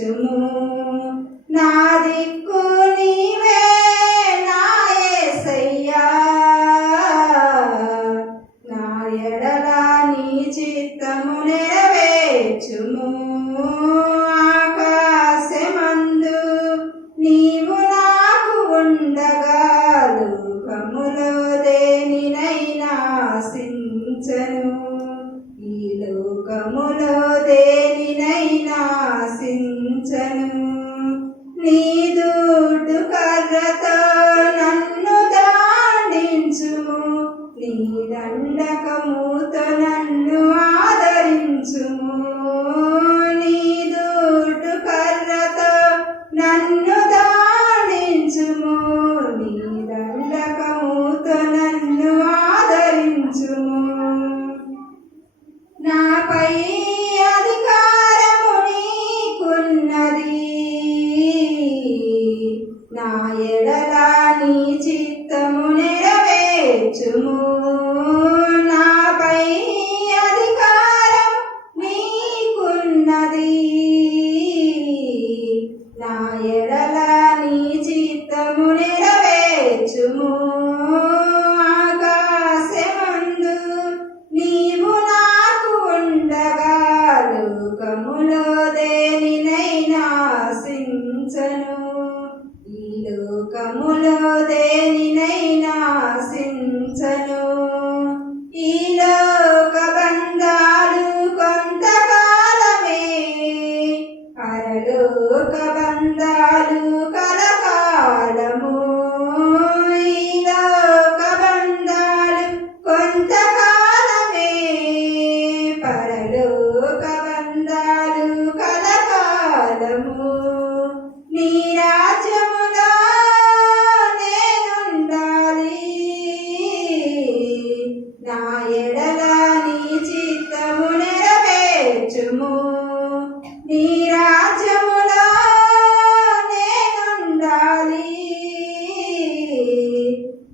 నెరవేర్చుము. నా దిక్కు నీవే నా యేసయ్యా, నా ఎడల నీ చిత్తము నెరవేర్చుము. ఆకాశమందు నీవు నాకు ఉండగా లోకములో దేనినైనా ఆశించను. ఈ లోకములో దేనినైనా ఆశించను. నీ దూటు కర్రతో నన్ను దాడించుము, నీ దండకముతో నన్ను ఆదరించుము. నీ దూటు కర్రతో నన్ను దాడించుము, నీ దండకముతో నన్ను ఆదరించుము. నాపై అధికారము నీకున్నది, నా ఎడల నీ చిత్తము నెరవేర్చుము. నాపై అధికారం నీకున్నది, నా ఎడల నీ చిత్తము నెరవేర్చుము. ఆకాశమందు నీవు నాకు ఉండగా లోకములో దేనినైనా ఆశించను. ఈ లోకములో దేనినైనా ఆశించను. ఈ లోక బంధాలు కొంతకాలమే, పరలోక బంధాలు కలకాలము. ఈ లోక బంధాలు కొంతకాలమే, పరలోక బంధాలు కలకాలము. నీ రాజ్యములో నేనుండాలి, నా ఎడల నీ చిత్తము నెరవేర్చుము. నీ రాజ్యములో నేనుండాలి,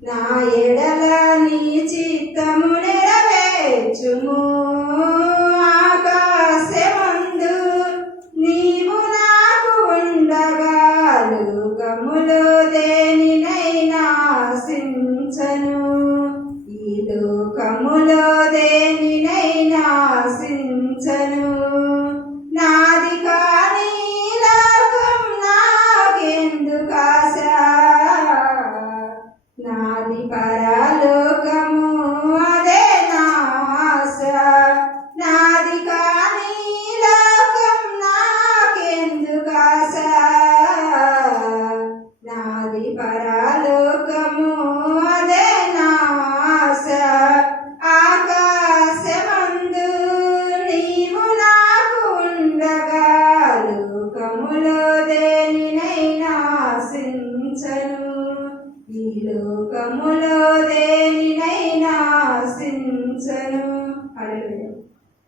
నా ఎడల నీ చిత్తము నెరవేర్చుము. ఆకాశమందు నీవు నాకు ఉండగా లోకములో దేనినైనా ఆశించను. ఈ లోకములో దేనినైనా ఆశించను. నాది కాని లోకం నాకెందుకు ఆశ, నాది పరలోకము అదే నా ఆశ. నాది కాని లోకం నాకెందుకు ఆశ, నాది పరలోకము అదే నా ఆశ. ఆకాశమందు నీవు నాకు ఉండగా లోకములో దేనినైనా ఆశించను. ఈ లోకములో దేనినైనా ఆశించను.